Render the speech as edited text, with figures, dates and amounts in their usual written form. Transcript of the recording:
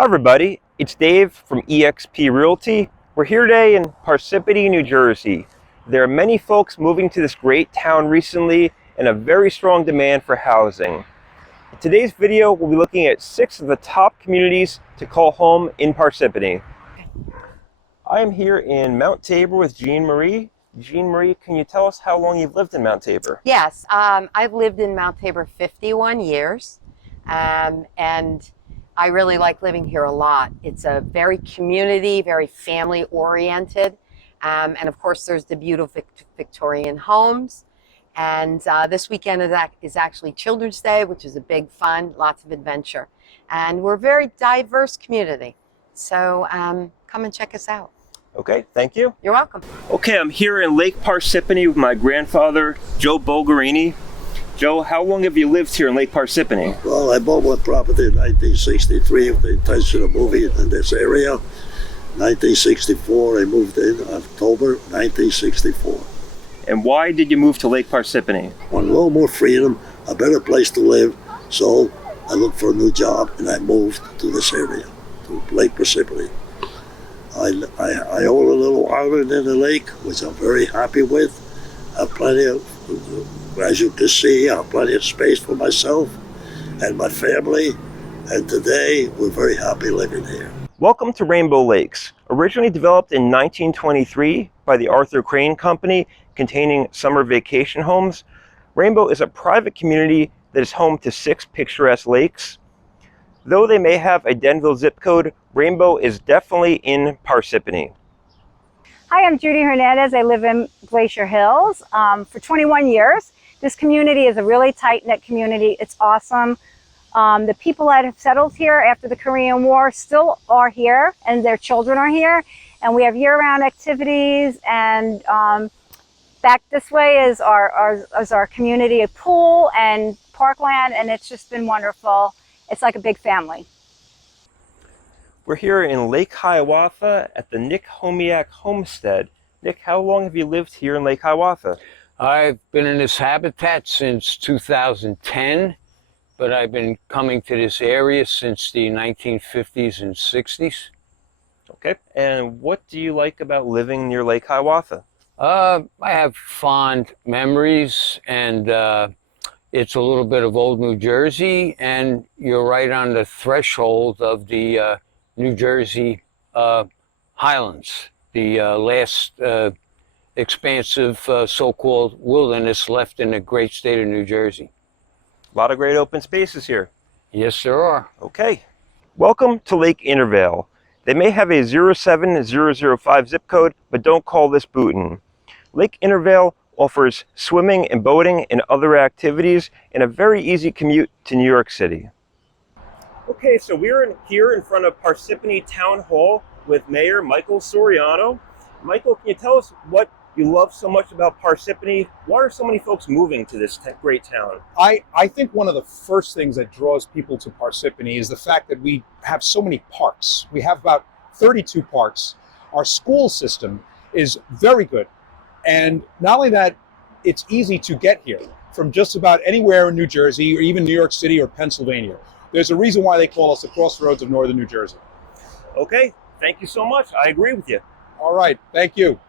Hi everybody, it's Dave from eXp Realty. We're here today in Parsippany, New Jersey. There are many folks moving to this great town recently and a very strong demand for housing. In today's video, we'll be looking at 6 of the top communities to call home in Parsippany. I am here in Mount Tabor with Jean Marie. Jean Marie, can you tell us how long you've lived in Mount Tabor? Yes, I've lived in Mount Tabor 51 years, and I really like living here a lot. It's a very community, very family oriented. And of course, there's the beautiful Victorian homes. And this weekend is actually Children's Day, which is a big fun, lots of adventure. And we're a very diverse community. So come and check us out. Okay, thank you. You're welcome. Okay, I'm here in Lake Parsippany with my grandfather, Joe Bulgarini. Joe, how long have you lived here in Lake Parsippany? Well, I bought my property in 1963 with the intention of moving in this area. 1964, I moved in October 1964. And why did you move to Lake Parsippany? Want a little more freedom, a better place to live, so I looked for a new job and I moved to this area, to Lake Parsippany. I own a little island in the lake, which I'm very happy with. I have plenty of, as you can see, I have plenty of space for myself and my family, and today we're very happy living here. Welcome to Rainbow Lakes. Originally developed in 1923 by the Arthur Crane Company, containing summer vacation homes, Rainbow is a private community that is home to 6 picturesque lakes. Though they may have a Denville zip code, Rainbow is definitely in Parsippany. Hi, I'm Judy Hernandez. I live in Glacier Hills for 21 years. This community is a really tight-knit community. It's awesome. The people that have settled here after the Korean War still are here, and their children are here. And we have year-round activities. And back this way is our community, a pool and parkland, and it's just been wonderful. It's like a big family. We're here in Lake Hiawatha at the Nick Homyak homestead. Nick, how long have you lived here in Lake Hiawatha? I've been in this habitat since 2010, but I've been coming to this area since the 1950s and 60s. Okay, and what do you like about living near Lake Hiawatha? I have fond memories, and it's a little bit of old New Jersey, and you're right on the threshold of the New Jersey highlands, the last expansive so-called wilderness left in the great state of New Jersey. A lot of great open spaces here. Yes, there are. Okay. Welcome to Lake Intervale. They may have a 07005 zip code, but don't call this Booton. Lake Intervale offers swimming and boating and other activities and a very easy commute to New York City. Okay, so we're here in front of Parsippany Town Hall with Mayor Michael Soriano. Michael, can you tell us what you love so much about Parsippany? Why are so many folks moving to this great town? I think one of the first things that draws people to Parsippany is the fact that we have so many parks. We have about 32 parks. Our school system is very good. And not only that, it's easy to get here from just about anywhere in New Jersey or even New York City or Pennsylvania. There's a reason why they call us the crossroads of northern New Jersey. Okay, thank you so much. I agree with you. All right, thank you.